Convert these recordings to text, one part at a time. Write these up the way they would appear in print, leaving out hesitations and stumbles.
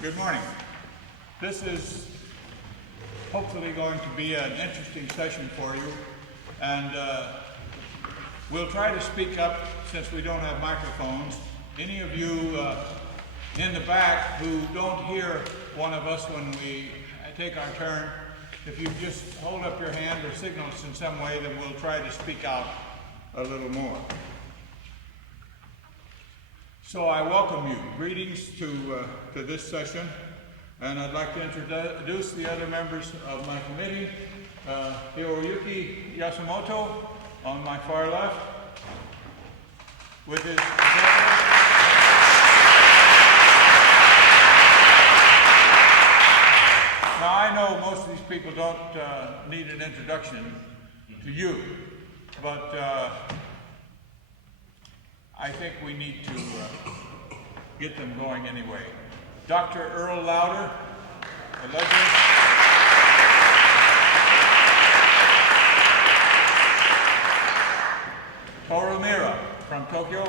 Good morning. This is hopefully going to be an interesting session for you, and we'll try to speak up since we don't have microphones. Any of you in the back who don't hear one of us when we take our turn, if you just hold up your hand or signal us in some way, then we'll try to speak out a little more. So I welcome you. Greetings to this session, and I'd like to introduce the other members of my committee. Hiroyuki Yasumoto on my far left, with his Now I know most of these people don't need an introduction to you, but I think we need to get them going anyway. Dr. Earle Louder, a legend. Toru Miura from Tokyo.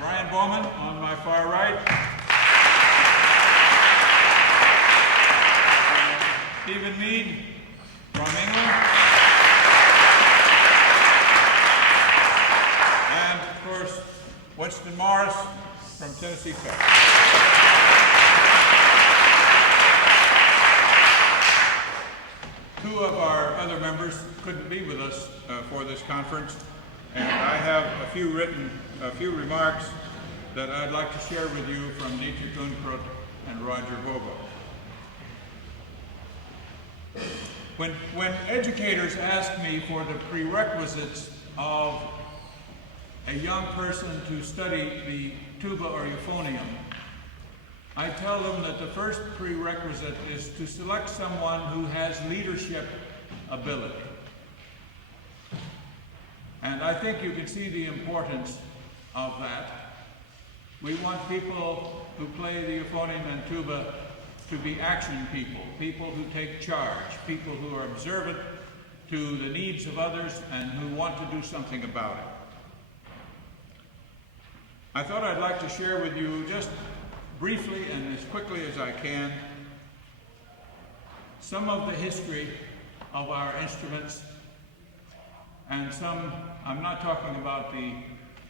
Brian Bowman on my far right. Mead from England. And of course, Winston Morris from Tennessee Tech. Two of our other members couldn't be with us for this conference, and I have a few remarks that I'd like to share with you from Dietrich Unkrut and Roger Bobo. When educators ask me for the prerequisites of a young person to study the tuba or euphonium, I tell them that the first prerequisite is to select someone who has leadership ability. And I think you can see the importance of that. We want people who play the euphonium and tuba to be action people, people who take charge, people who are observant to the needs of others and who want to do something about it. I thought I'd like to share with you just briefly and as quickly as I can some of the history of our instruments, and I'm not talking about the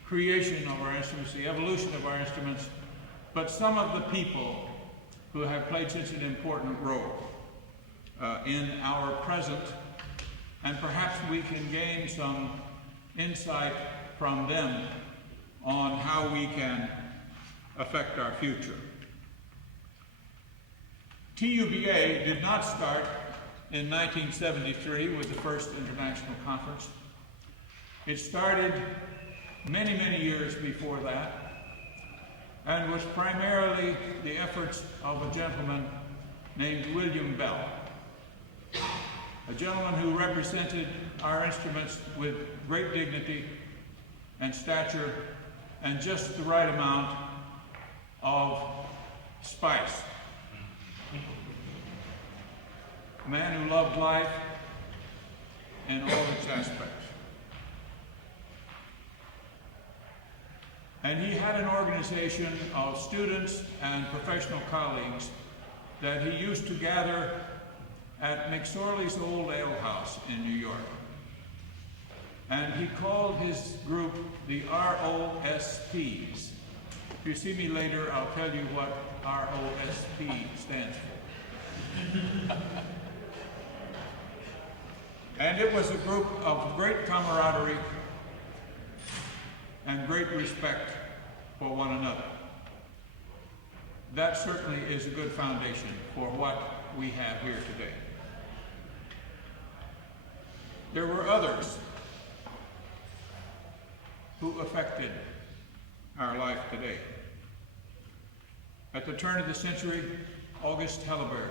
creation of our instruments, the evolution of our instruments, but some of the people who have played such an important role in our present, and perhaps we can gain some insight from them on how we can affect our future. TUBA did not start in 1973 with the first international conference. It started many, many years before that, and was primarily the efforts of a gentleman named William Bell, a gentleman who represented our instruments with great dignity and stature and just the right amount of spice. A man who loved life in all its aspects. And he had an organization of students and professional colleagues that he used to gather at McSorley's Old Ale House in New York. And he called his group the ROSPs. If you see me later, I'll tell you what ROSP stands for. And it was a group of great camaraderie and great respect for one another. That certainly is a good foundation for what we have here today. There were others who affected our life today. At the turn of the century, August Helleberg,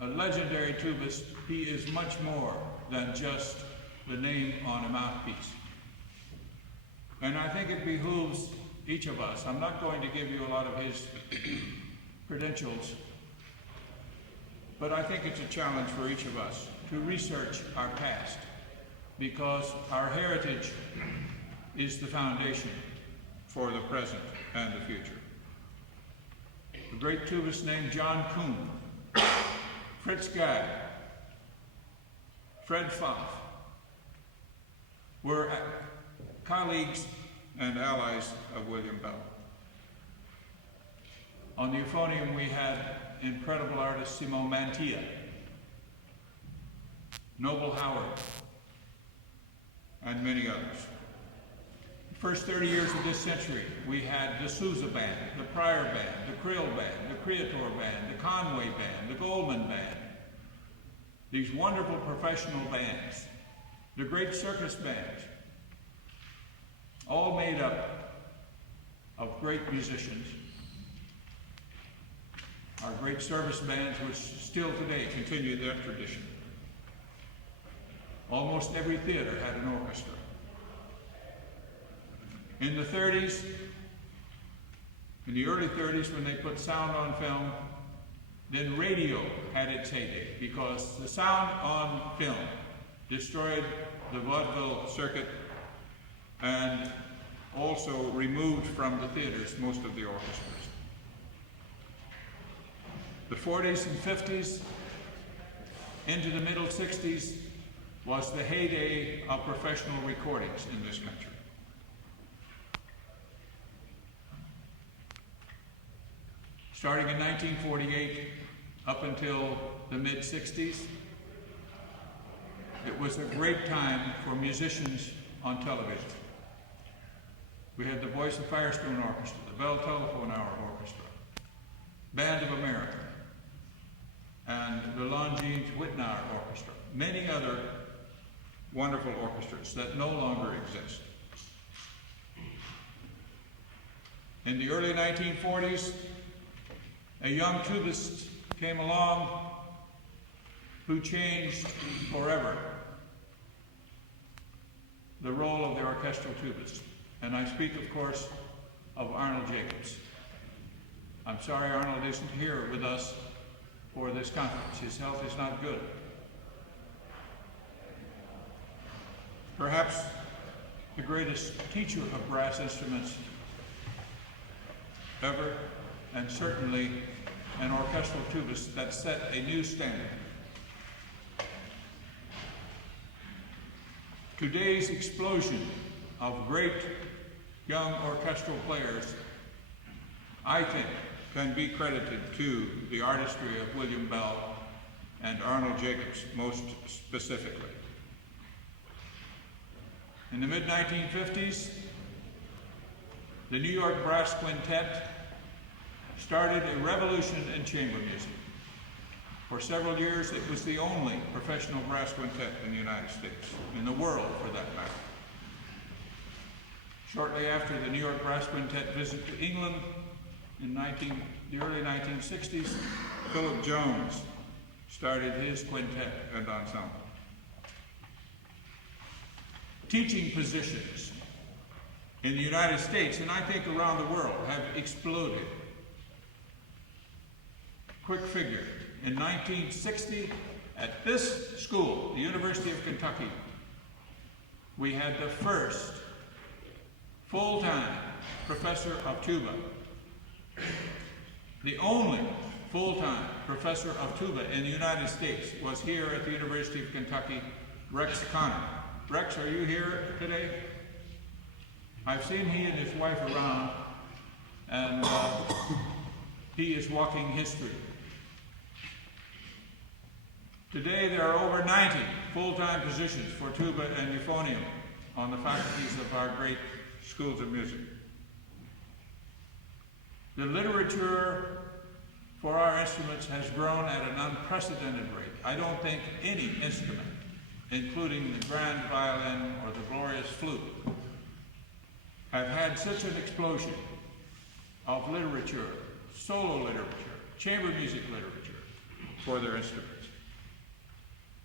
a legendary tubist, he is much more than just the name on a mouthpiece. And I think it behooves each of us. I'm not going to give you a lot of his credentials, but I think it's a challenge for each of us to research our past, because our heritage is the foundation for the present and the future. A great tubist named John Kuhn, Fritz Gag, Fred Pfaff were colleagues and allies of William Bell. On the euphonium we had incredible artists Simon Mantilla, Noble Howard, and many others. The first 30 years of this century, we had the Sousa Band, the Pryor Band, the Creole Band, the Creator Band, the Conway Band, the Goldman Band. These wonderful professional bands, the great circus bands, all made up of great musicians. Our great service bands, which still today continue their tradition. Almost every theater had an orchestra. In the 30s, in the early 30s, when they put sound on film, then radio had its heyday, because the sound on film destroyed the vaudeville circuit and also removed from the theaters most of the orchestras. The 40s and 50s into the middle 60s was the heyday of professional recordings in this country. Starting in 1948 up until the mid-60s, it was a great time for musicians on television. We had the Voice of Firestone Orchestra, the Bell Telephone Hour Orchestra, Band of America, and the Longines Whitnauer Orchestra, many other wonderful orchestras that no longer exist. In the early 1940s, a young tubist came along who changed forever the role of the orchestral tubist. And I speak, of course, of Arnold Jacobs. I'm sorry Arnold isn't here with us for this conference. His health is not good. Perhaps the greatest teacher of brass instruments ever, and certainly an orchestral tubist that set a new standard. Today's explosion of great young orchestral players, I think, can be credited to the artistry of William Bell and Arnold Jacobs most specifically. In the mid-1950s, the New York Brass Quintet started a revolution in chamber music. For several years, it was the only professional brass quintet in the United States, in the world for that matter. Shortly after the New York Brass Quintet visit to England in the early 1960s, Philip Jones started his quintet and ensemble. Teaching positions in the United States, and I think around the world, have exploded. Quick figure, in 1960, at this school, the University of Kentucky, we had the first full-time professor of tuba. The only full-time professor of tuba in the United States was here at the University of Kentucky, Rex Connor. Rex, are you here today? I've seen he and his wife around, and he is walking history. Today there are over 90 full-time positions for tuba and euphonium on the faculties of our great schools of music. The literature for our instruments has grown at an unprecedented rate. I don't think any instrument, including the grand violin or the glorious flute, have had such an explosion of literature, solo literature, chamber music literature for their instruments.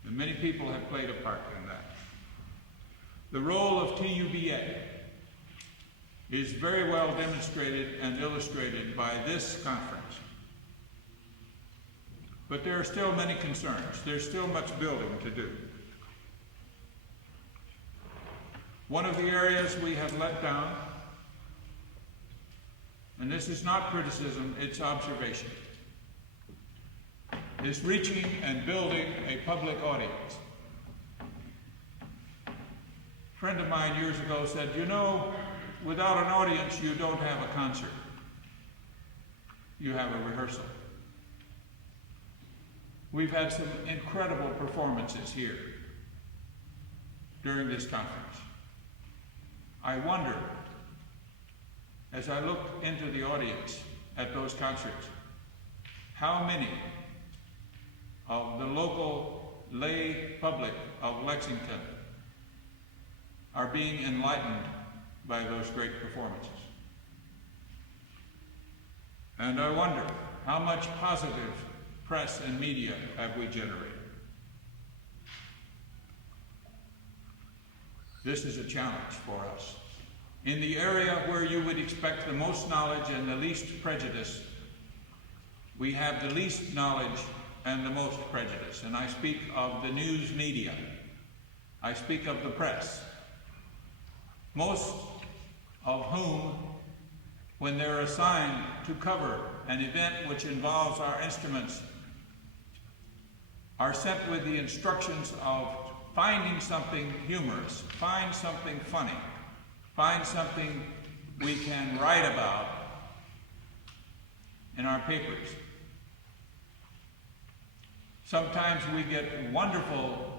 And many people have played a part in that. The role of TUBA is very well demonstrated and illustrated by this conference. But there are still many concerns. There's still much building to do. One of the areas we have let down, and this is not criticism, it's observation, is reaching and building a public audience. A friend of mine years ago said, you know, without an audience, you don't have a concert. You have a rehearsal. We've had some incredible performances here during this conference. I wonder, as I look into the audience at those concerts, how many of the local lay public of Lexington are being enlightened by those great performances. And I wonder, how much positive press and media have we generated? This is a challenge for us. In the area where you would expect the most knowledge and the least prejudice, we have the least knowledge and the most prejudice. And I speak of the news media. I speak of the press. Most of whom, when they're assigned to cover an event which involves our instruments, are sent with the instructions of finding something humorous, find something funny, find something we can write about in our papers. Sometimes we get wonderful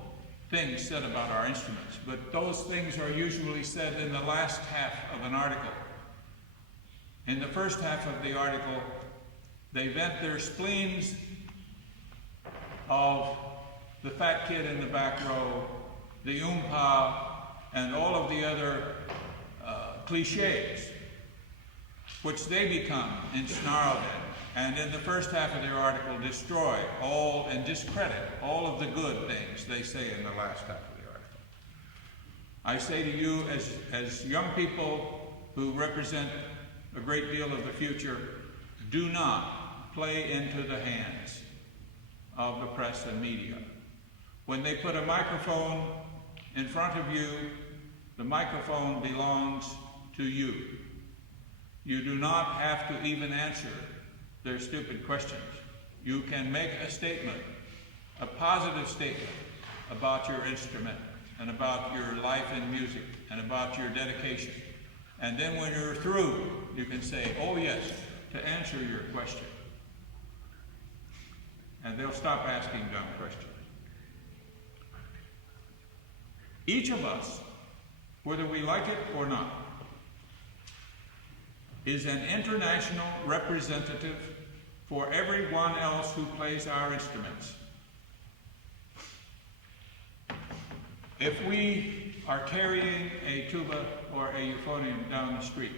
things said about our instruments, but those things are usually said in the last half of an article. In the first half of the article, they vent their spleens of the fat kid in the back row, the oompa, and all of the other cliches, which they become ensnarled in, and in the first half of their article destroy all and discredit all of the good things they say in the last half of the article. I say to you, as young people who represent a great deal of the future, do not play into the hands of the press and media. When they put a microphone in front of you, the microphone belongs to you. You do not have to even answer their stupid questions. You can make a statement, a positive statement about your instrument and about your life in music and about your dedication. And then when you're through, you can say, oh yes, to answer your question. And they'll stop asking dumb questions. Each of us, whether we like it or not, is an international representative for everyone else who plays our instruments. If we are carrying a tuba or a euphonium down the street,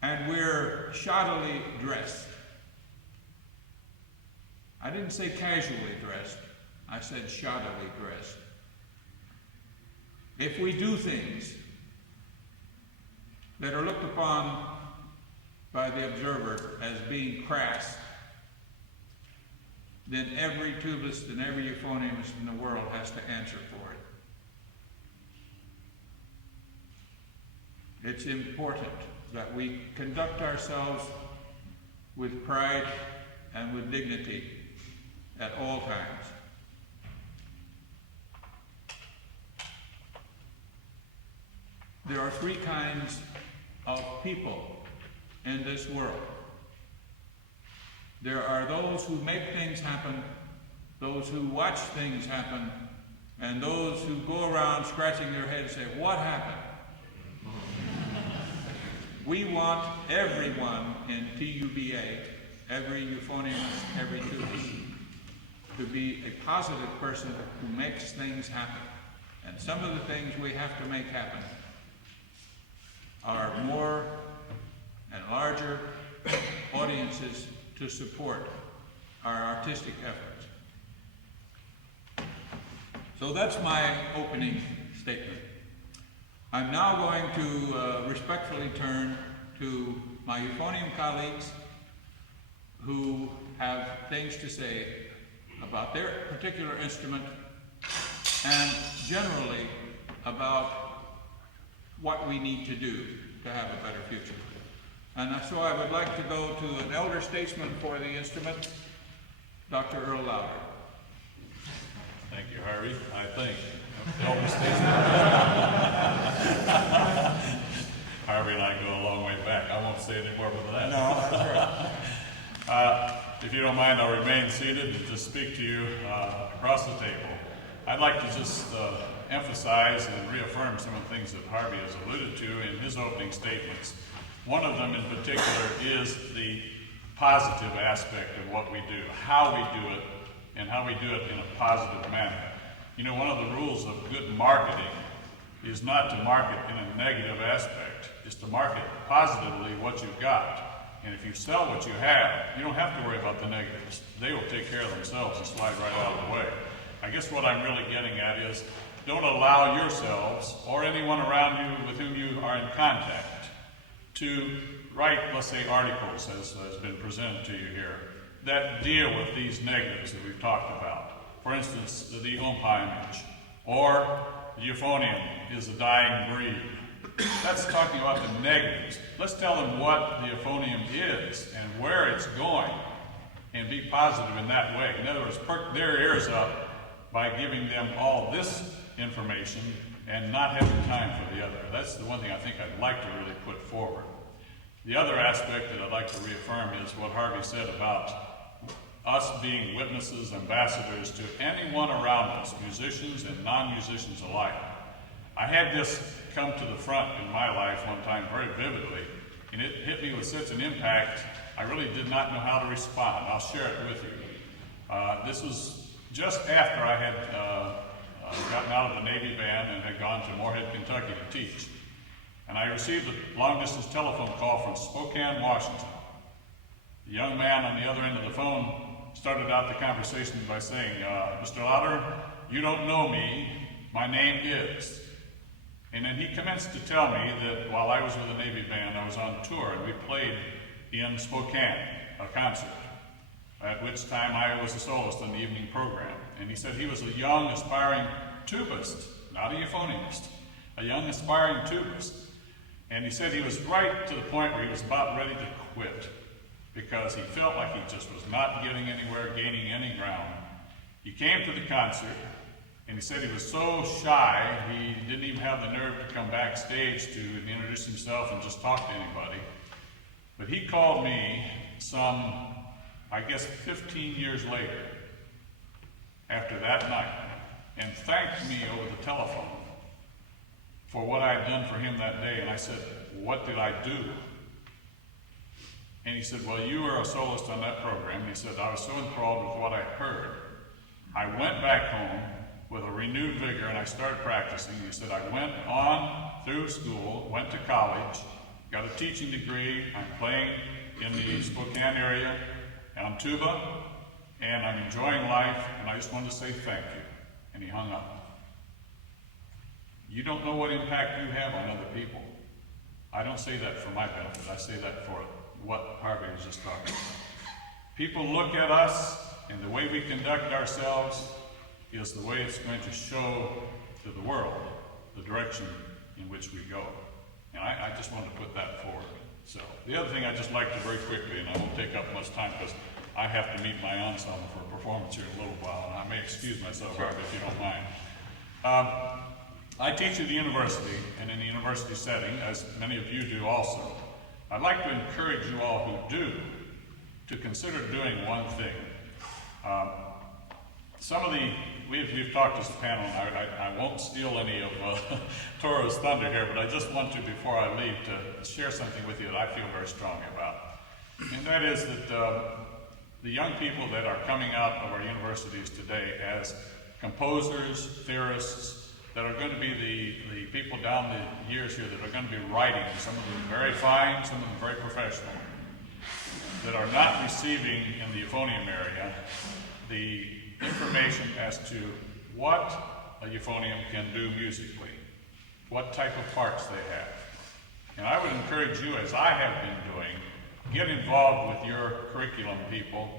and we're shoddily dressed, I didn't say casually dressed, I said shoddily dressed. If we do things that are looked upon by the observer as being crass, then every tubist and every euphoniumist in the world has to answer for it. It's important that we conduct ourselves with pride and with dignity at all times. There are three kinds of people in this world. There are those who make things happen, those who watch things happen, and those who go around scratching their head and say, what happened? We want everyone in TUBA, every euphoniumist, every tubist, to be a positive person who makes things happen. And some of the things we have to make happen are more and larger audiences to support our artistic efforts. So that's my opening statement. I'm now going to respectfully turn to my euphonium colleagues who have things to say about their particular instrument and generally about what we need to do to have a better future. And so I would like to go to an elder statesman for the instrument, Dr. Earle Louder. Thank you, Harvey. I think. Elder statesman. Harvey and I go a long way back. I won't say any more than that. No, that's right. If you don't mind, I'll remain seated and just speak to you across the table. I'd like to just emphasize and reaffirm some of the things that Harvey has alluded to in his opening statements. One of them in particular is the positive aspect of what we do, how we do it, and how we do it in a positive manner. You know, one of the rules of good marketing is not to market in a negative aspect, it's to market positively what you've got. And if you sell what you have, you don't have to worry about the negatives. They will take care of themselves and slide right out of the way. I guess what I'm really getting at is, don't allow yourselves or anyone around you with whom you are in contact to write, let's say, articles, as has been presented to you here, that deal with these negatives that we've talked about. For instance, the Ompa image, or the euphonium is a dying breed. That's talking about the negatives. Let's tell them what the euphonium is and where it's going, and be positive in that way. In other words, perk their ears up by giving them all this information and not having time for the other. That's the one thing I think I'd like to really put forward. The other aspect that I'd like to reaffirm is what Harvey said about us being witnesses, ambassadors to anyone around us, musicians and non-musicians alike. I had this come to the front in my life one time very vividly, and it hit me with such an impact, I really did not know how to respond. I'll share it with you. This was just after I had gotten out of the Navy band and had gone to Morehead, Kentucky to teach. And I received a long-distance telephone call from Spokane, Washington. The young man on the other end of the phone started out the conversation by saying, Mr. Louder, you don't know me, my name is. And then he commenced to tell me that while I was with the Navy band, I was on tour and we played in Spokane, a concert, at which time I was a soloist on the evening program. And he said he was a young, aspiring tubist, not a euphoniumist, a young, aspiring tubist. And he said he was right to the point where he was about ready to quit because he felt like he just was not getting anywhere, gaining any ground. He came to the concert, and he said he was so shy, he didn't even have the nerve to come backstage to introduce himself and just talk to anybody. But he called me some, I guess, 15 years later, after that night, and thanked me over the telephone for what I had done for him that day. And I said, what did I do? And he said, well, you were a soloist on that program. And he said, I was so enthralled with what I heard. I went back home with a renewed vigor and I started practicing. He said, I went on through school, went to college, got a teaching degree. I'm playing in the Spokane area on tuba, and I'm enjoying life, and I just wanted to say thank you. And he hung up. You don't know what impact you have on other people. I don't say that for my benefit. I say that for what Harvey was just talking about. People look at us, and the way we conduct ourselves is the way it's going to show to the world the direction in which we go. And I just wanted to put that forward. So the other thing I'd just like to very quickly, and I won't take up much time because I have to meet my ensemble for a performance here in a little while, and I may excuse myself, Harvey, if you don't mind. I teach at the university, and in the university setting, as many of you do also. I'd like to encourage you all who do to consider doing one thing. We've talked as a panel, and I won't steal any of Toru's thunder here, but I just want to, before I leave, to share something with you that I feel very strongly about. And that is that the young people that are coming out of our universities today as composers, theorists, that are going to be the people down the years here that are going to be writing, some of them very fine, some of them very professional, that are not receiving in the euphonium area the information as to what a euphonium can do musically, what type of parts they have. And I would encourage you, as I have been doing, get involved with your curriculum people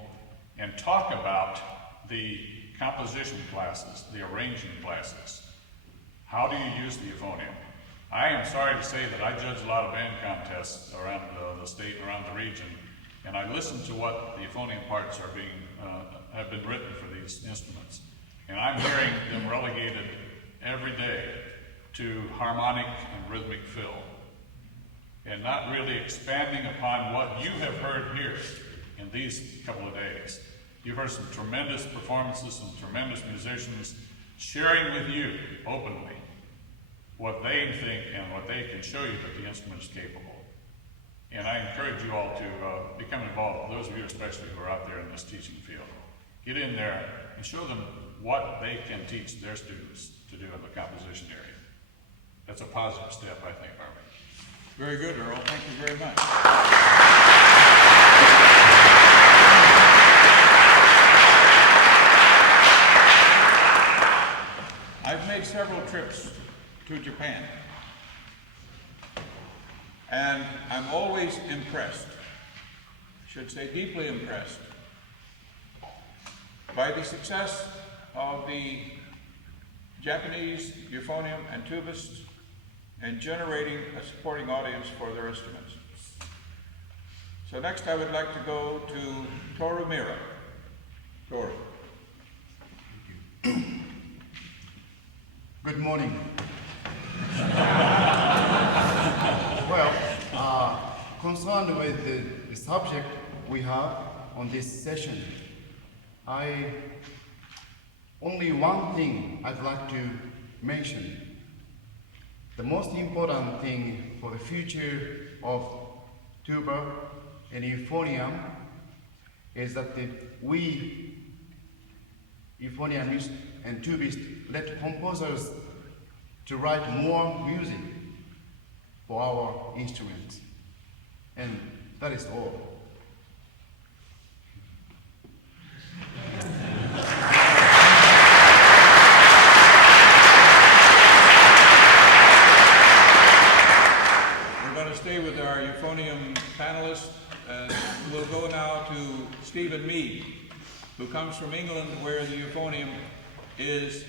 and talk about the composition classes, the arranging classes. How do you use the euphonium? I am sorry to say that I judge a lot of band contests around the state and around the region, and I listen to what the euphonium parts are have been written for these instruments. And I'm hearing them relegated every day to harmonic and rhythmic fill, and not really expanding upon what you have heard here in these couple of days. You've heard some tremendous performances, some tremendous musicians sharing with you openly what they think and what they can show you that the instrument is capable. And I encourage you all to become involved, those of you especially who are out there in this teaching field. Get in there and show them what they can teach their students to do in the composition area. That's a positive step, I think, Harvey. Very good, Earl. Thank you very much. I've made several trips to Japan, and I'm always impressed, I should say deeply impressed, by the success of the Japanese euphonium and tubists in generating a supporting audience for their instruments. So next I would like to go to Toru Miura. Toru. Good morning. Well, concerned with the subject we have on this session, only one thing I'd like to mention. The most important thing for the future of tuba and euphonium is that we, euphoniums and tubists, let composers to write more music for our instruments. And that is all. Stay with our euphonium panelists, and we'll go now to Stephen Mead, who comes from England, where the euphonium is,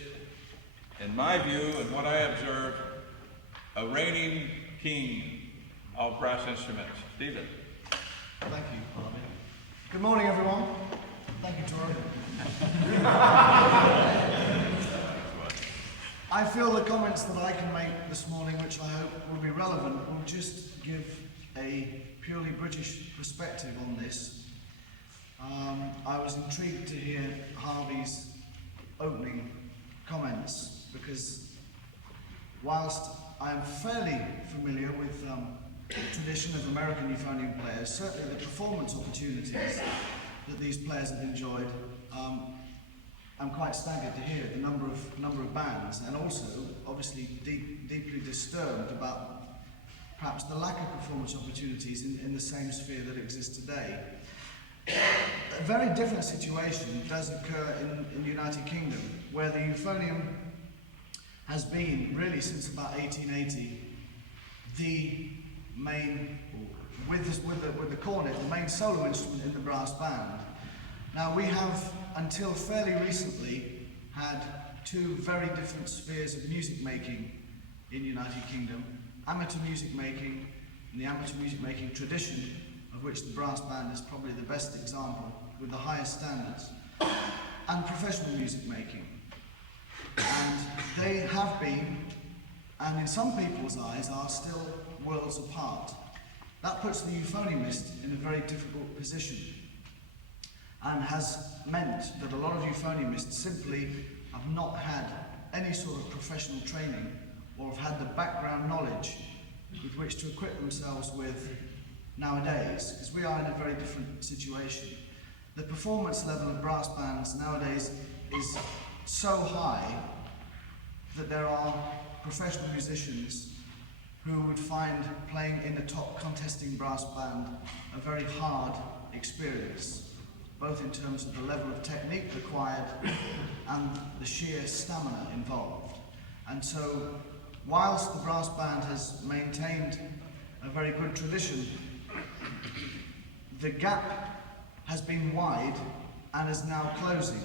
in my view and what I observe, a reigning king of brass instruments. Stephen. Thank you, Harvey. Good morning, everyone. Thank you, Toru. I feel the comments that I can make this morning, which I hope will be relevant, will just give a purely British perspective on this. I was intrigued to hear Harvey's opening comments, because whilst I am fairly familiar with the tradition of American euphonium players, certainly the performance opportunities that these players have enjoyed, I'm quite staggered to hear the number of bands, and also obviously deeply disturbed about perhaps the lack of performance opportunities in the same sphere that exists today. A very different situation does occur in the United Kingdom, where the euphonium has been, really since about 1880, the main, with the cornet, the main solo instrument in the brass band. Now we have, until fairly recently, had two very different spheres of music making in the United Kingdom: amateur music making and the amateur music making tradition, of which the brass band is probably the best example with the highest standards, and professional music making. And they have been, and in some people's eyes are still, worlds apart. That puts the euphoniumist in a very difficult position, and has meant that a lot of euphoniumists simply have not had any sort of professional training, or have had the background knowledge with which to equip themselves with nowadays, because we are in a very different situation. The performance level of brass bands nowadays is so high that there are professional musicians who would find playing in a top contesting brass band a very hard experience, both in terms of the level of technique required and the sheer stamina involved. And so, whilst the brass band has maintained a very good tradition, the gap has been wide and is now closing.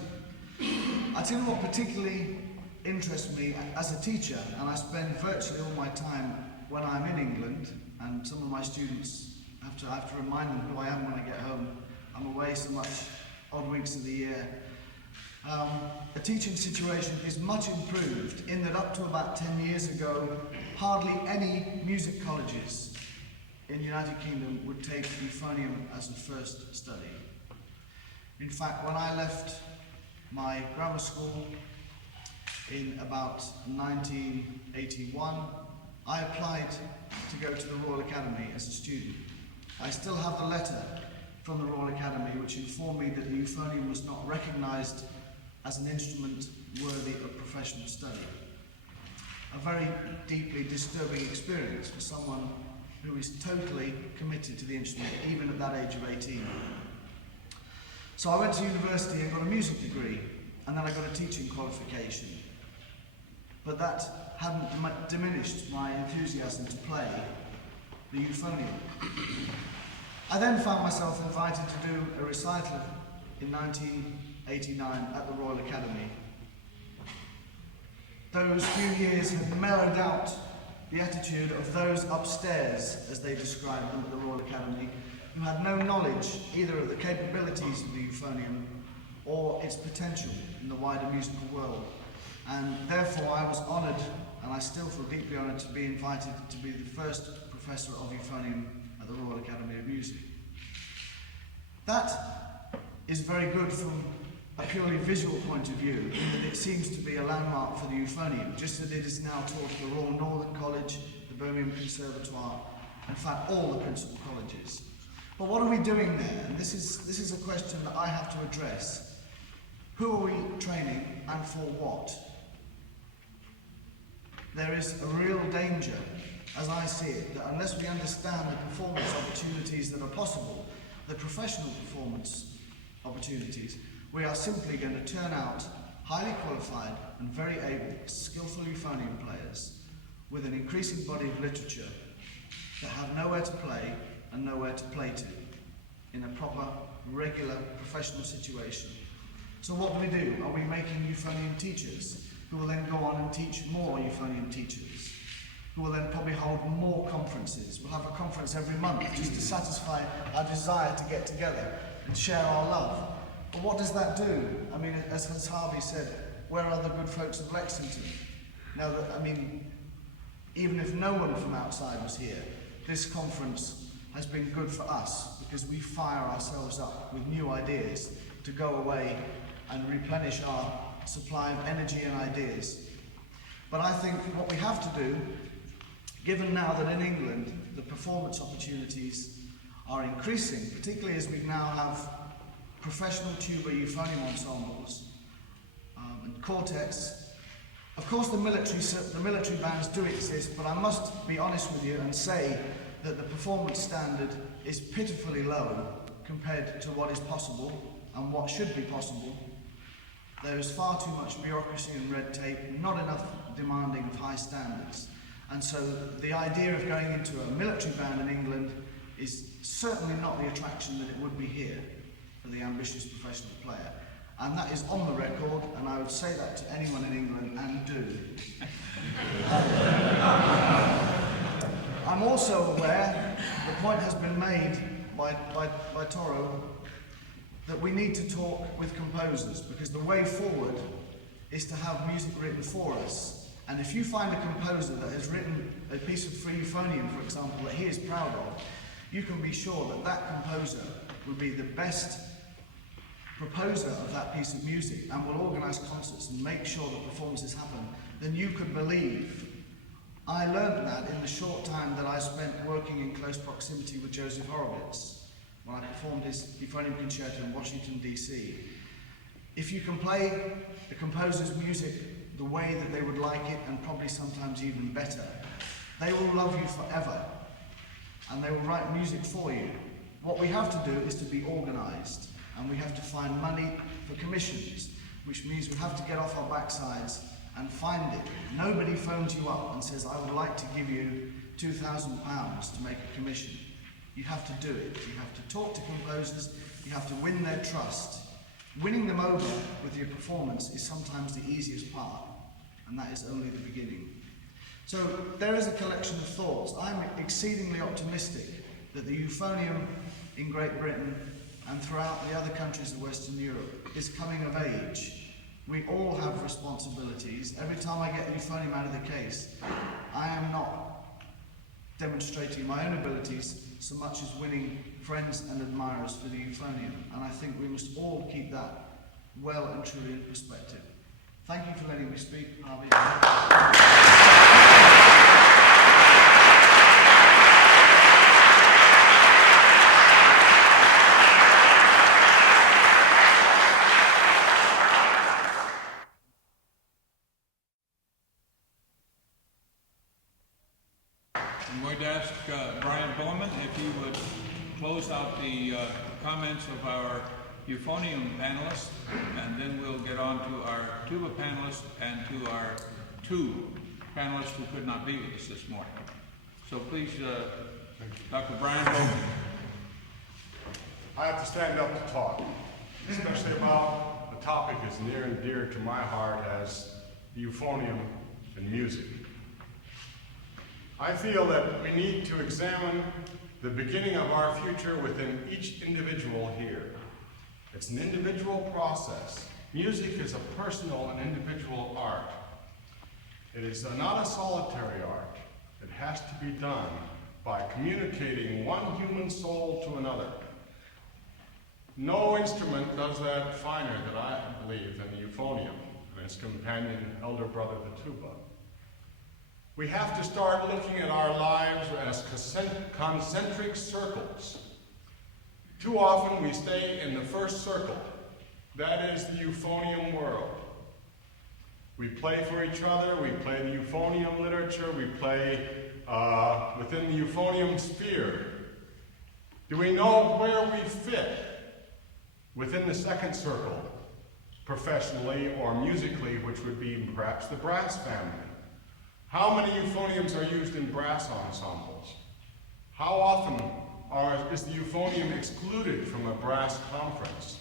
I tell you what particularly interests me as a teacher, and I spend virtually all my time when I'm in England, and some of my students I have to remind them who I am when I get home. I'm away so much, odd weeks of the year. The teaching situation is much improved in that up to about 10 years ago, hardly any music colleges in the United Kingdom would take euphonium as a first study. In fact, when I left my grammar school in about 1981, I applied to go to the Royal Academy as a student. I still have the letter from the Royal Academy which informed me that the euphonium was not recognised as an instrument worthy of professional study. A very deeply disturbing experience for someone who is totally committed to the instrument, even at that age of 18. So I went to university and got a music degree, and then I got a teaching qualification. But that hadn't diminished my enthusiasm to play the euphonium. I then found myself invited to do a recital in 1989 at the Royal Academy. Those few years had mellowed out the attitude of those upstairs, as they described them at the Royal Academy, who had no knowledge either of the capabilities of the euphonium or its potential in the wider musical world. And therefore I was honoured, and I still feel deeply honoured, to be invited to be the first Professor of Euphonium at the Royal Academy of Music. That is very good from a purely visual point of view, in that it seems to be a landmark for the euphonium, just as it is now taught at the Royal Northern College, the Birmingham Conservatoire, in fact all the principal colleges. But what are we doing there? And this is a question that I have to address. Who are we training, and for what? There is a real danger, as I see it, that unless we understand the performance opportunities that are possible, the professional performance opportunities, we are simply going to turn out highly qualified and very able, skillful euphonium players with an increasing body of literature that have nowhere to play and nowhere to play to in a proper, regular, professional situation. So what do we do? Are we making euphonium teachers who will then go on and teach more euphonium teachers, who will then probably hold more conferences? We'll have a conference every month just to satisfy our desire to get together and share our love. But what does that do? I mean, as Harvey said, where are the good folks of Lexington? Now, even if no one from outside was here, this conference has been good for us because we fire ourselves up with new ideas to go away and replenish our supply of energy and ideas. But I think what we have to do, given now that in England the performance opportunities are increasing, particularly as we now have professional tuba euphonium ensembles and quartets. Of course the military bands do exist, but I must be honest with you and say that the performance standard is pitifully low compared to what is possible and what should be possible. There is far too much bureaucracy and red tape, not enough demanding of high standards. And so the idea of going into a military band in England is certainly not the attraction that it would be here for the ambitious professional player. And that is on the record, and I would say that to anyone in England, and do. I'm also aware, the point has been made by Toru, that we need to talk with composers, because the way forward is to have music written for us. And if you find a composer that has written a piece of free euphonium, for example, that he is proud of, you can be sure that that composer will be the best proposer of that piece of music and will organise concerts and make sure that performances happen, then you could believe. I learned that in the short time that I spent working in close proximity with Joseph Horowitz when I performed his euphonium concerto in Washington, D.C. If you can play the composer's music the way that they would like it, and probably sometimes even better, they will love you forever, and they will write music for you. What we have to do is to be organised, and we have to find money for commissions, which means we have to get off our backsides and find it. Nobody phones you up and says, I would like to give you £2,000 to make a commission. You have to do it. You have to talk to composers, you have to win their trust. Winning them over with your performance is sometimes the easiest part, and that is only the beginning. So there is a collection of thoughts. I'm exceedingly optimistic that the euphonium in Great Britain and throughout the other countries of Western Europe is coming of age. We all have responsibilities. Every time I get the euphonium out of the case, I am not demonstrating my own abilities so much as winning friends and admirers for the euphonium. And I think we must all keep that well and truly in perspective. Thank you for letting me speak, Harvey. I'm going to ask Brian Bowman if he would close out the comments of our euphonium panelists, and then we'll get on to our tuba panelists and to our two panelists who could not be with us this morning. So please, Dr. Brian Bowman. I have to stand up to talk, especially about a topic as near and dear to my heart as the euphonium and music. I feel that we need to examine the beginning of our future within each individual here. It's an individual process. Music is a personal and individual art. It is not a solitary art. It has to be done by communicating one human soul to another. No instrument does that finer than I believe than the euphonium and its companion elder brother, the tuba. We have to start looking at our lives as concentric circles. Too often we stay in the first circle. That is the euphonium world. We play for each other, we play the euphonium literature, we play within the euphonium sphere. Do we know where we fit within the second circle, professionally or musically, which would be perhaps the brass family? How many euphoniums are used in brass ensembles? How often is the euphonium excluded from a brass conference?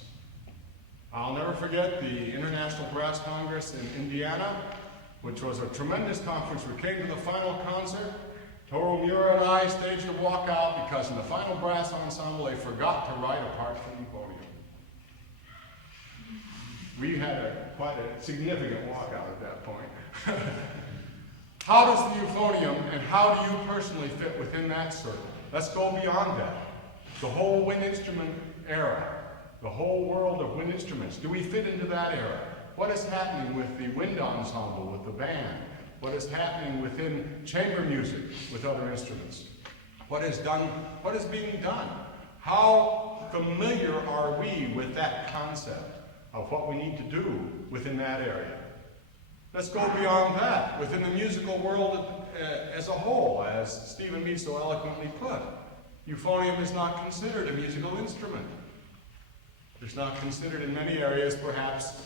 I'll never forget the International Brass Congress in Indiana, which was a tremendous conference. We came to the final concert. Toru Miura and I staged a walkout because in the final brass ensemble they forgot to write a part for the euphonium. We had quite a significant walkout at that point. How does the euphonium and how do you personally fit within that circle? Let's go beyond that. The whole wind instrument era, the whole world of wind instruments. Do we fit into that era? What is happening with the wind ensemble, with the band? What is happening within chamber music with other instruments? What is being done? How familiar are we with that concept of what we need to do within that area? Let's go beyond that, within the musical world as a whole, as Stephen Mead so eloquently put. Euphonium is not considered a musical instrument. It's not considered in many areas, perhaps.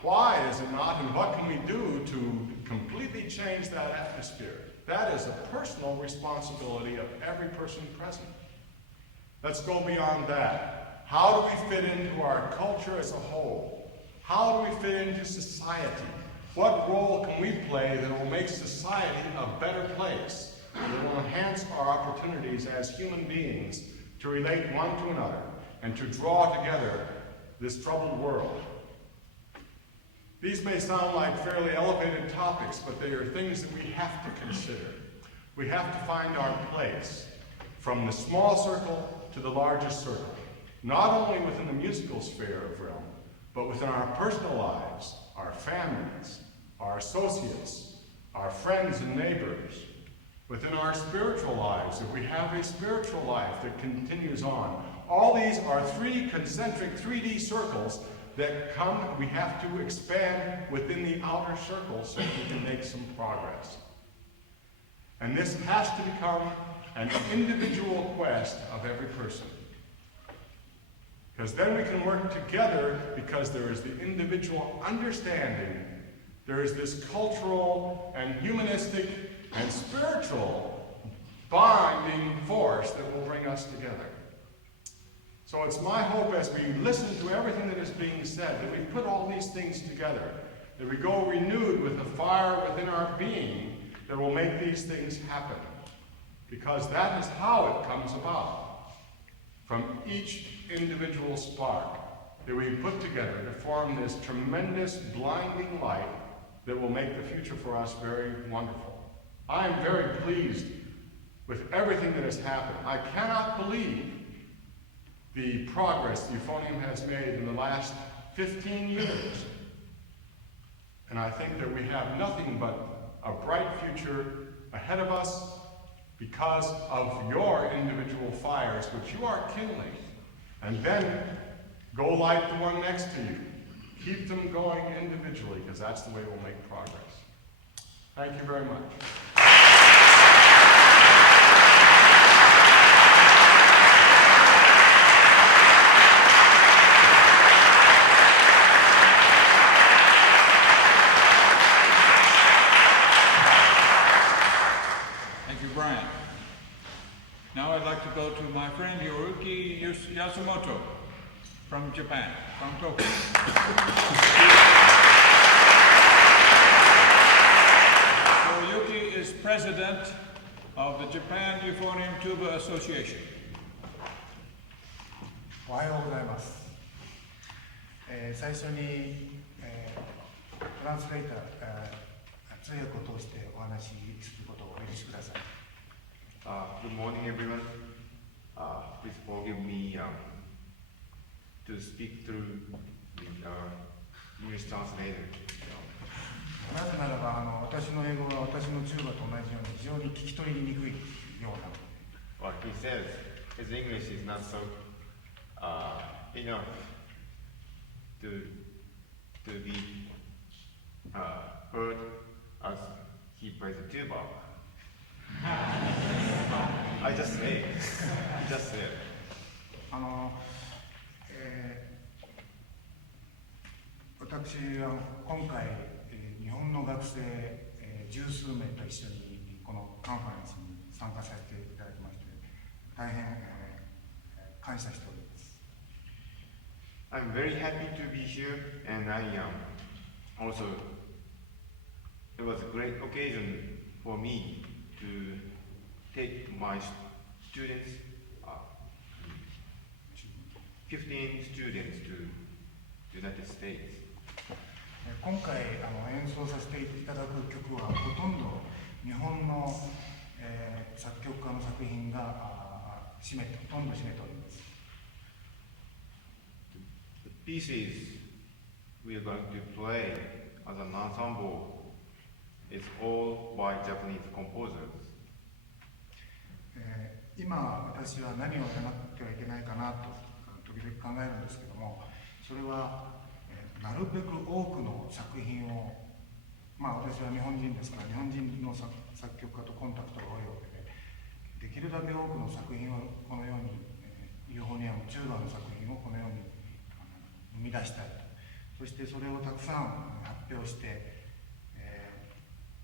Why is it not, and what can we do to completely change that atmosphere? That is a personal responsibility of every person present. Let's go beyond that. How do we fit into our culture as a whole? How do we fit into society? What role can we play that will make society a better place, that will enhance our opportunities as human beings to relate one to another and to draw together this troubled world? These may sound like fairly elevated topics, but they are things that we have to consider. We have to find our place from the small circle to the largest circle, not only within the musical sphere of realm, but within our personal lives, our families, our associates, our friends and neighbors, within our spiritual lives, if we have a spiritual life that continues on. All these are three concentric 3D circles that we have to expand within the outer circle so we can make some progress. And this has to become an individual quest of every person. Because then we can work together, because there is the individual understanding, there is this cultural and humanistic and spiritual bonding force that will bring us together. So it's my hope as we listen to everything that is being said, that we put all these things together, that we go renewed with the fire within our being that will make these things happen. Because that is how it comes about. From each individual spark that we put together to form this tremendous blinding light that will make the future for us very wonderful. I am very pleased with everything that has happened. I cannot believe the progress the euphonium has made in the last 15 years. And I think that we have nothing but a bright future ahead of us because of your individual fires, which you are kindling. And then go light the one next to you. Keep them going individually, because that's the way we'll make progress. Thank you very much. Thank you, Brian. Now I'd like to go to my friend Hiroyuki Yasumoto from Japan, from Tokyo. Hiroyuki is president of the Japan Euphonium Tuba Association. おはようございます。最初に、トランスレーター、通訳を通してお話しすることをお許しください。Good morning, everyone. Please forgive me to speak through the English translator. なぜならば私の英語は私のチューバと同じように非常に聞き取りにくいようなので。What he says, his English is not so enough to be heard as he plays the tuba. I just say it. He just said. 私は今回、日本の学生、十数名と一緒にこのカンファレンスに参加させていただきまして大変、感謝しております。I'm very happy to be here, and I also it was a great occasion for me to take my students, 15 students to the United States. 今回演奏させていただく曲はほとんど日本の、作曲家の作品がほとんど占めております。The pieces we are going to play as an ensemble is all by Japanese composers. 今私は何をやらなくてはいけないかなと時々考えるんですけども、それはなるべく多くの作品を、私は日本人ですから日本人の作曲家とコンタクトが多いわけで、できるだけ多くの作品をこのように、ユーフォニアムチューバの作品をこのように生み出したいと。そしてそれをたくさん発表して、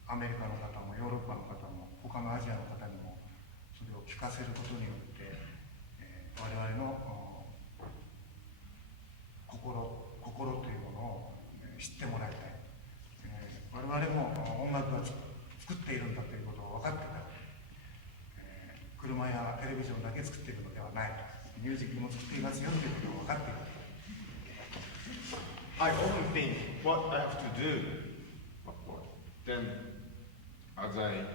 アメリカの方もヨーロッパの方も他のアジアの方にもそれを聞かせることによって、我々の心というものを知ってもらいたい。我々も音楽が作っているんだということを分かってから、車やテレビジョンだけ作っているのではない。ミュージックも作っていますよということを分かっている。I often think what I have to do. Then, as I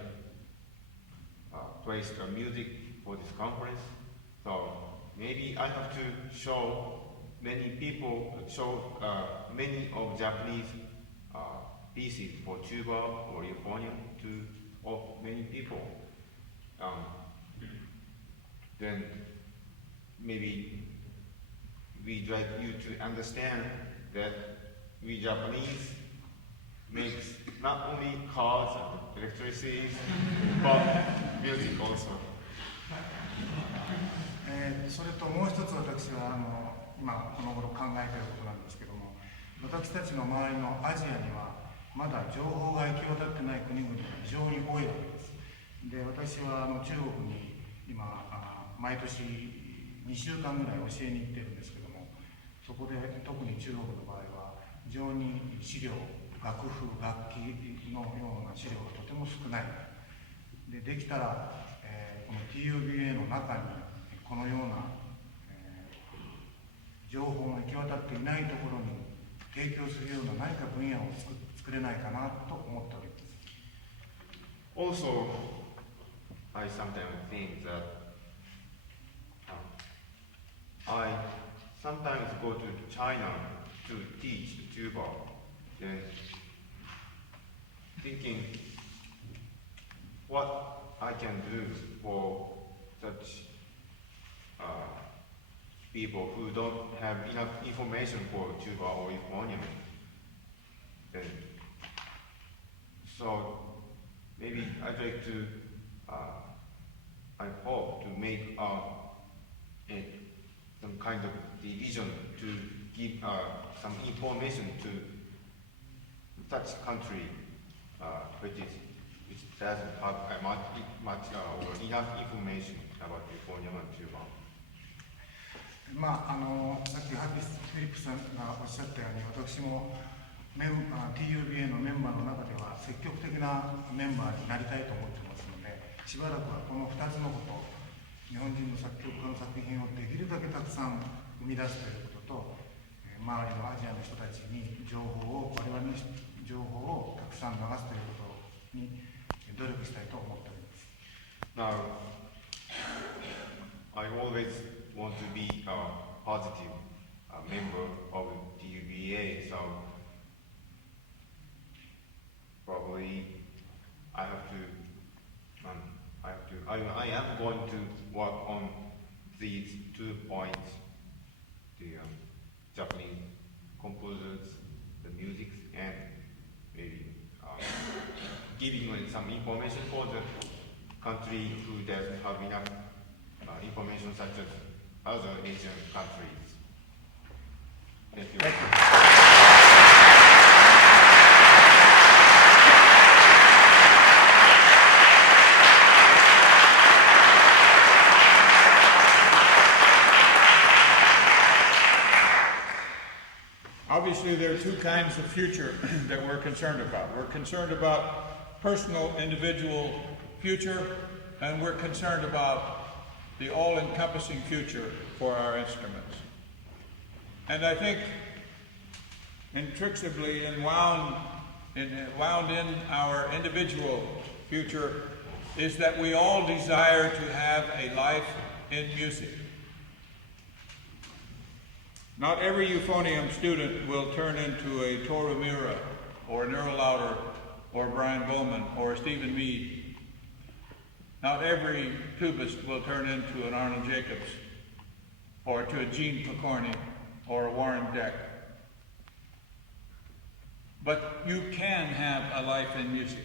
place the music for this conference, so maybe I have to show many of Japanese pieces for tuba or euphonium to many people. Then maybe we try you to understand that we Japanese makes not only cars and electricity, but music also. それともう一つ私は今この頃考えていることなんですけども、私たちの周りのアジアにはまだ情報が行き渡ってない国々が非常に多いわけです。で、私は中国に今毎年2週間ぐらい教えに行ってるんですけども、そこで特に中国の場合は非常に資料、楽譜、楽器のような資料がとても少ない。できたら、この TUBA の中にこのような、情報が行き渡っていないところに提供するような何か分野を作れないかなと思っております。Also, I sometimes think that I sometimes go to China to teach tuba, then thinking what I can do for such people who don't have enough information for tuba or euphonium. Then, so maybe I'd like to, I hope to make some kind of division to give some information to such country which doesn't have much or enough information about euphonium and tuba. さっきハービー・フィリップさんがおっしゃったように、私もTUBA のメンバーの中では積極的なメンバーになりたいと思ってますので、しばらくはこの2つのこと、日本人の作曲家の作品をできるだけたくさん生み出すということと、周りのアジアの人たちに我々に情報をたくさん流すということに努力したいと思っております。Now, I always want to be a positive member of TUBA, so probably I am going to work on these 2 points: the Japanese composers, the music, and maybe giving some information for the country who doesn't have enough information, such as other Asian countries. Thank you. Obviously, there are two kinds of future that we're concerned about. We're concerned about personal, individual future, and we're concerned about the all-encompassing future for our instruments. And I think intricately wound in our individual future is that we all desire to have a life in music. Not every euphonium student will turn into a Toru Miura or an Earle Louder or Brian Bowman or Stephen Mead. Not every tubist will turn into an Arnold Jacobs or to a Gene Pokorny or a Warren Deck. But you can have a life in music.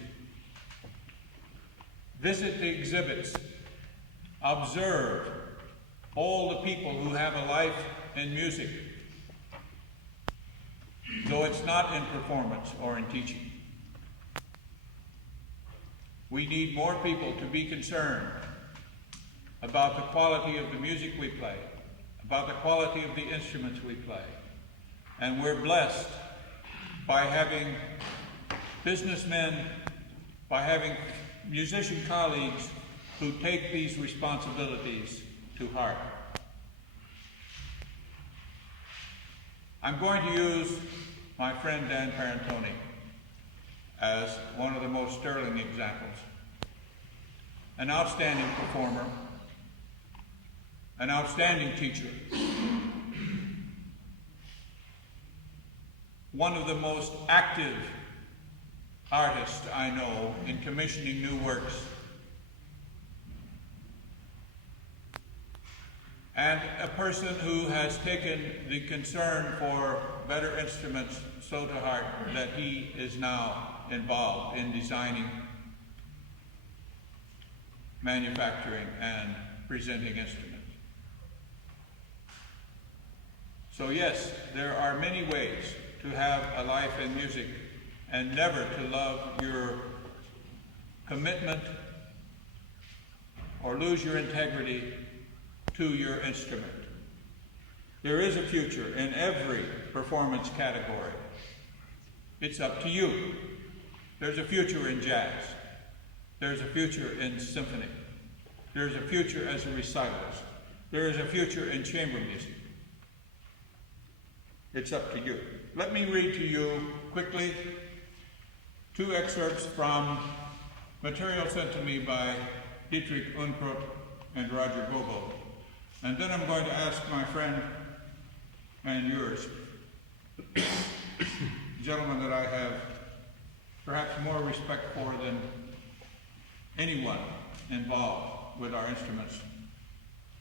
Visit the exhibits. Observe all the people who have a life in music, though it's not in performance or in teaching. We need more people to be concerned about the quality of the music we play, about the quality of the instruments we play. And we're blessed by having businessmen, by having musician colleagues who take these responsibilities to heart. I'm going to use my friend Dan Parentoni as one of the most sterling examples. An outstanding performer, an outstanding teacher, one of the most active artists I know in commissioning new works, and a person who has taken the concern for better instruments so to heart that he is now involved in designing, manufacturing, and presenting instruments. So yes, there are many ways to have a life in music and never to love your commitment or lose your integrity to your instrument. There is a future in every performance category. It's up to you. There's a future in jazz. There's a future in symphony. There's a future as a recitals. There is a future in chamber music. It's up to you. Let me read to you quickly 2 excerpts from material sent to me by Dietrich Unkrut and Roger Bobo. And then I'm going to ask my friend and yours, gentlemen that I have perhaps more respect for than anyone involved with our instruments.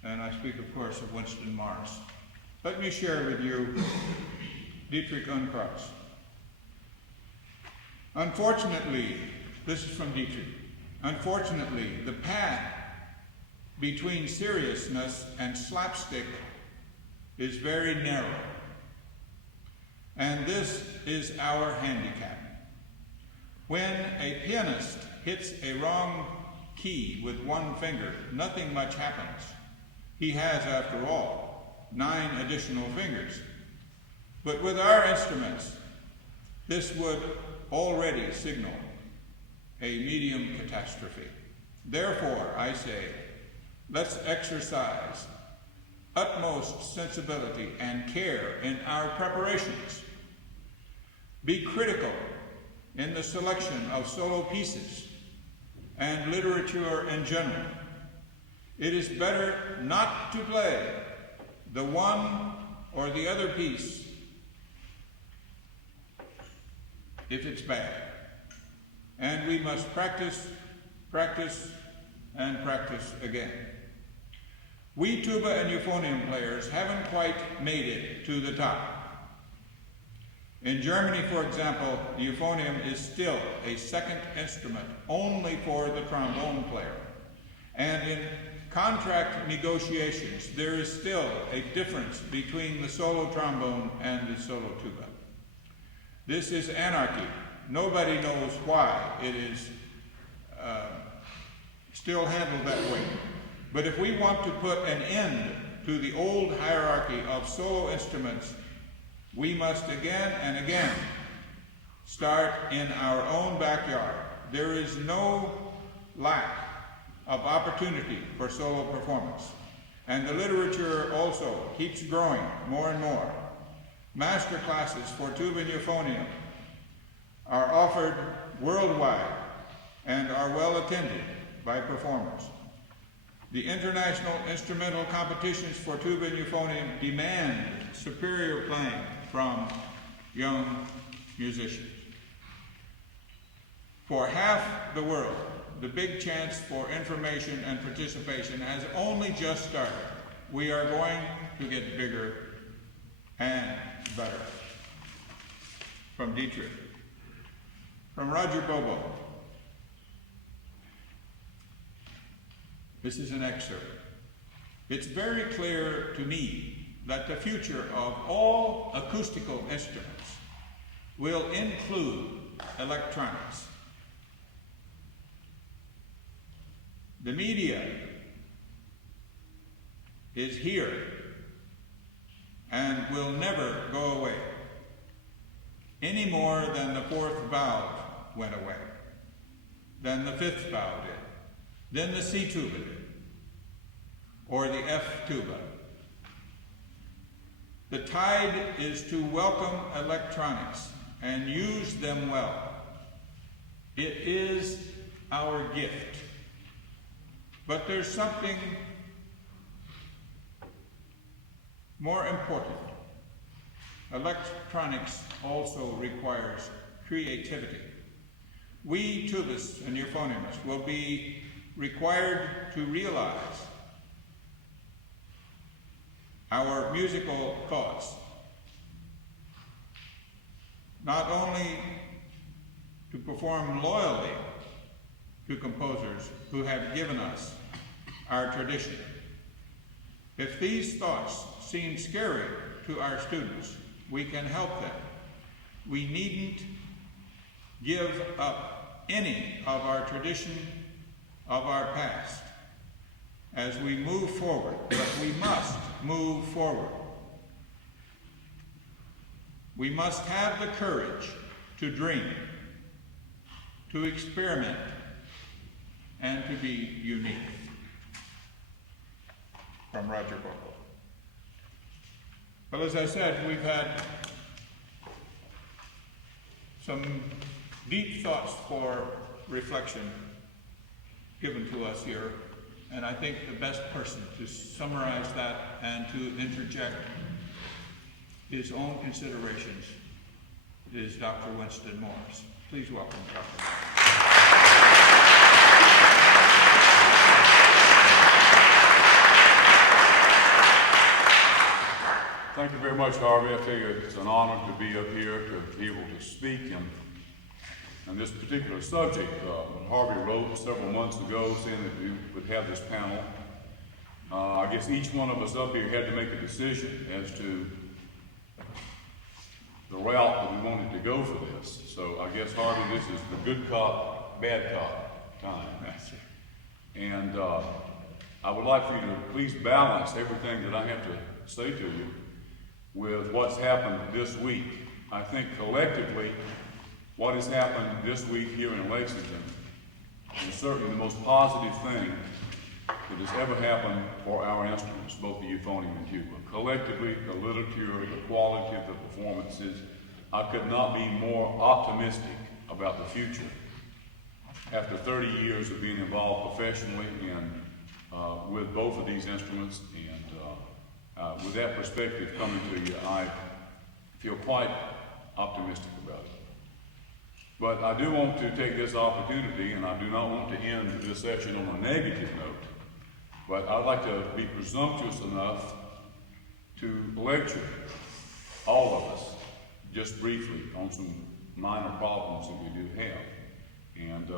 And I speak, of course, of Winston Morris. Let me share with you Dietrich Unkrut's. Unfortunately, this is from Dietrich. Unfortunately, the path between seriousness and slapstick is very narrow. And this is our handicap. When a pianist hits a wrong key with one finger, nothing much happens. He has, after all, 9 additional fingers. But with our instruments, this would already signal a medium catastrophe. Therefore, I say, let's exercise utmost sensibility and care in our preparations. Be critical in the selection of solo pieces and literature in general. It is better not to play the one or the other piece if it's bad. And we must practice, practice, and practice again. We tuba and euphonium players haven't quite made it to the top. In Germany, for example, the euphonium is still a second instrument only for the trombone player. And in contract negotiations, there is still a difference between the solo trombone and the solo tuba. This is anarchy. Nobody knows why it is still handled that way. But if we want to put an end to the old hierarchy of solo instruments, we must again and again start in our own backyard. There is no lack of opportunity for solo performance. And the literature also keeps growing more and more. Master classes for tuba and euphonium are offered worldwide and are well attended by performers. The international instrumental competitions for tuba and euphonium demand superior playing from young musicians. For half the world, the big chance for information and participation has only just started. We are going to get bigger and better. From Dietrich. From Roger Bobo. This is an excerpt. It's very clear to me that the future of all acoustical instruments will include electronics. The media is here and will never go away, any more than the 4th valve went away, than the 5th valve did, then the C tuba did, or the F tuba. The tide is to welcome electronics and use them well. It is our gift. But there's something more important. Electronics also requires creativity. We tubists and euphoniumists will be required to realize our musical thoughts, not only to perform loyally to composers who have given us our tradition. If these thoughts seem scary to our students, we can help them. We needn't give up any of our tradition of our past. as we move forward, but we must move forward. We must have the courage to dream, to experiment, and to be unique. From Roger Bobo. Well, as I said, we've had some deep thoughts for reflection given to us here, and I think the best person to summarize that and to interject his own considerations is Dr. Winston Morris. Please welcome Dr. Thank you very much, Harvey. I tell you, it's an honor to be up here, to be able to speak on this particular subject. Harvey wrote several months ago saying that we would have this panel. I guess each one of us up here had to make a decision as to the route that we wanted to go for this. So I guess, Harvey, this is the good cop, bad cop time. And I would like for you to please balance everything that I have to say to you with what's happened this week. I think collectively, what has happened this week here in Lexington is certainly the most positive thing that has ever happened for our instruments, both the euphonium and tuba. Collectively, the literature, the quality of the performances, I could not be more optimistic about the future. After 30 years of being involved professionally and with both of these instruments, and with that perspective coming to you, I feel quite optimistic about it. But I do want to take this opportunity, and I do not want to end this session on a negative note, but I'd like to be presumptuous enough to lecture all of us just briefly on some minor problems that we do have. And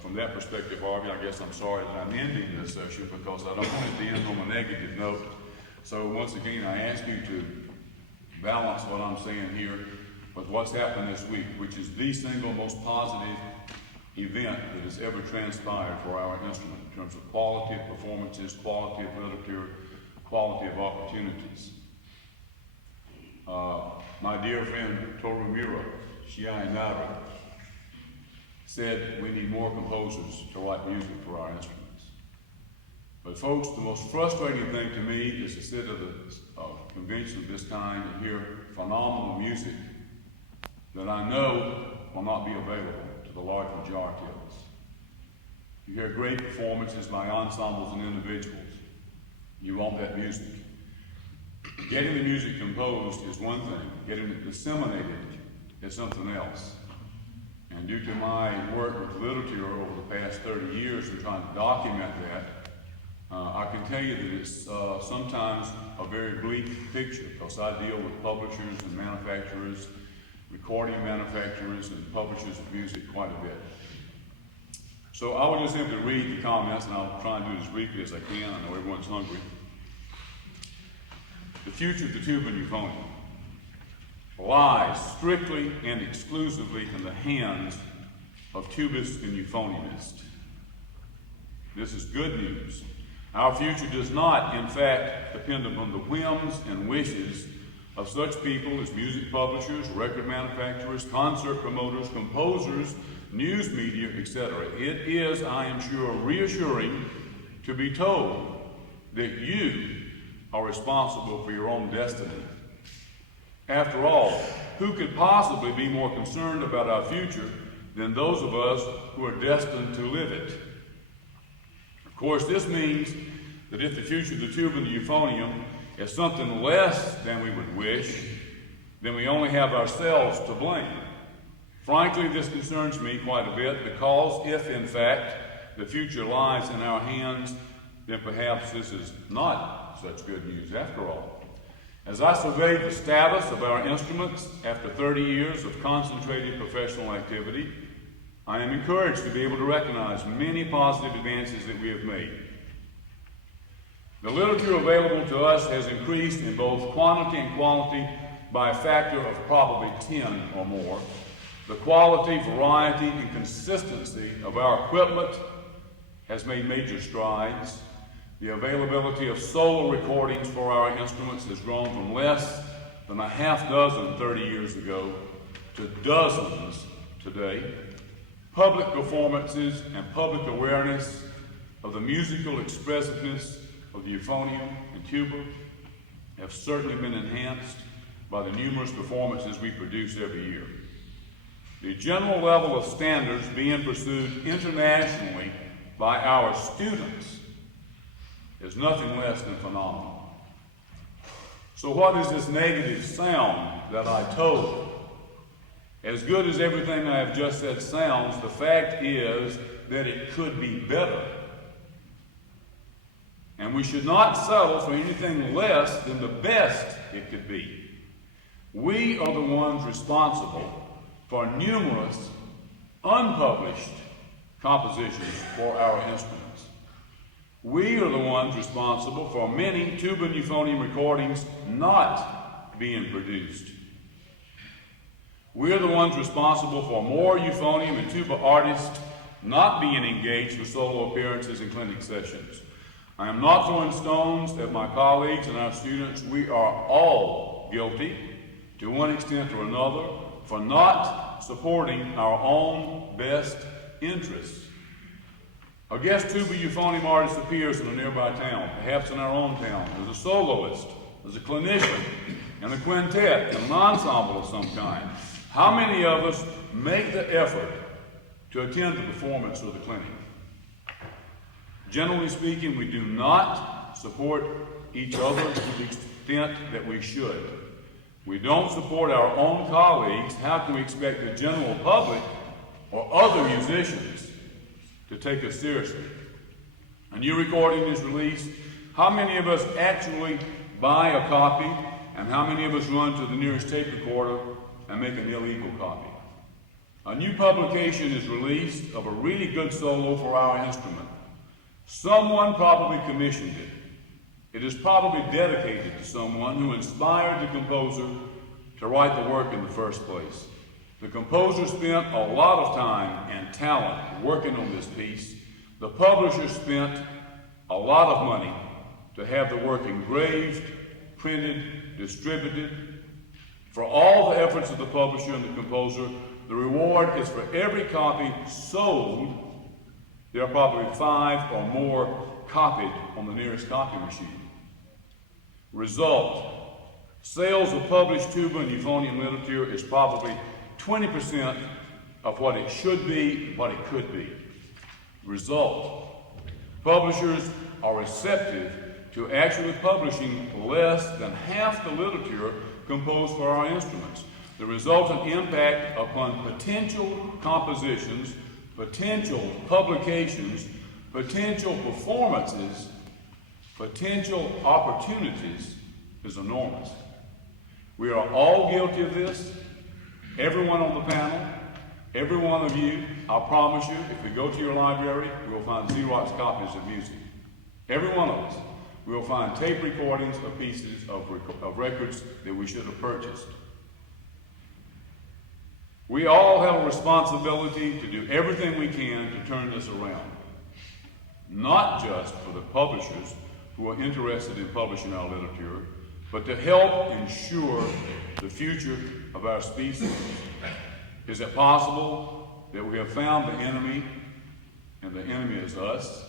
from that perspective, Harvey, I guess I'm sorry that I'm ending this session because I don't want it to end on a negative note. So once again, I ask you to balance what I'm saying here with what's happened this week, which is the single most positive event that has ever transpired for our instrument in terms of quality of performances, quality of literature, quality of opportunities. My dear friend Toru Miura, said we need more composers to write music for our instruments. But folks, the most frustrating thing to me is to sit at a convention of this kind and hear phenomenal music that I know will not be available to the large majority of us. You hear great performances by ensembles and individuals. You want that music. Getting the music composed is one thing. Getting it disseminated is something else. And due to my work with literature over the past 30 years and trying to document that, I can tell you that it's sometimes a very bleak picture because I deal with publishers and manufacturers, recording manufacturers and publishers of music quite a bit. So I will just simply read the comments, and I'll try and do it as briefly as I can. I know everyone's hungry. The future of the tuba and euphonium lies strictly and exclusively in the hands of tubists and euphoniumists. This is good news. Our future does not, in fact, depend upon the whims and wishes of such people as music publishers, record manufacturers, concert promoters, composers, news media, etc. It is, I am sure, reassuring to be told that you are responsible for your own destiny. After all, who could possibly be more concerned about our future than those of us who are destined to live it? Of course, this means that if the future of the tuba and the euphonium is something less than we would wish, then we only have ourselves to blame. Frankly, this concerns me quite a bit because if, in fact, the future lies in our hands, then perhaps this is not such good news after all. As I survey the status of our instruments after 30 years of concentrated professional activity, I am encouraged to be able to recognize many positive advances that we have made. The literature available to us has increased in both quantity and quality by a factor of probably 10 or more. The quality, variety, and consistency of our equipment has made major strides. The availability of solo recordings for our instruments has grown from less than a half dozen 30 years ago to dozens today. Public performances and public awareness of the musical expressiveness of the euphonium and tuba have certainly been enhanced by the numerous performances we produce every year. The general level of standards being pursued internationally by our students is nothing less than phenomenal. So what is this negative sound that I told? As good as everything I have just said sounds, the fact is that it could be better. And we should not settle for anything less than the best it could be. We are the ones responsible for numerous unpublished compositions for our instruments. We are the ones responsible for many tuba and euphonium recordings not being produced. We are the ones responsible for more euphonium and tuba artists not being engaged for solo appearances and clinic sessions. I am not throwing stones at my colleagues and our students. We are all guilty, to one extent or another, for not supporting our own best interests. A guest tuba euphonium artist appears in a nearby town, perhaps in our own town, as a soloist, as a clinician, in a quintet, in an ensemble of some kind. How many of us make the effort to attend the performance or the clinic? Generally speaking, we do not support each other to the extent that we should. We don't support our own colleagues. How can we expect the general public or other musicians to take us seriously? A new recording is released. How many of us actually buy a copy, and how many of us run to the nearest tape recorder and make an illegal copy? A new publication is released of a really good solo for our instrument. Someone probably commissioned it. It is probably dedicated to someone who inspired the composer to write the work in the first place. The composer spent a lot of time and talent working on this piece. The publisher spent a lot of money to have the work engraved, printed, distributed. For all the efforts of the publisher and the composer, the reward is for every copy sold, there are probably 5 or more copied on the nearest copy machine. Result: sales of published tuba and euphonium literature is probably 20% of what it should be and what it could be. Result: publishers are receptive to actually publishing less than half the literature composed for our instruments. The resultant impact upon potential compositions, potential publications, potential performances, potential opportunities is enormous. We are all guilty of this. Everyone on the panel, every one of you, I promise you, if we go to your library, we will find Xerox copies of music. Every one of us. We will find tape recordings of pieces of records that we should have purchased. We all have a responsibility to do everything we can to turn this around. Not just for the publishers who are interested in publishing our literature, but to help ensure the future of our species. Is it possible that we have found the enemy, and the enemy is us?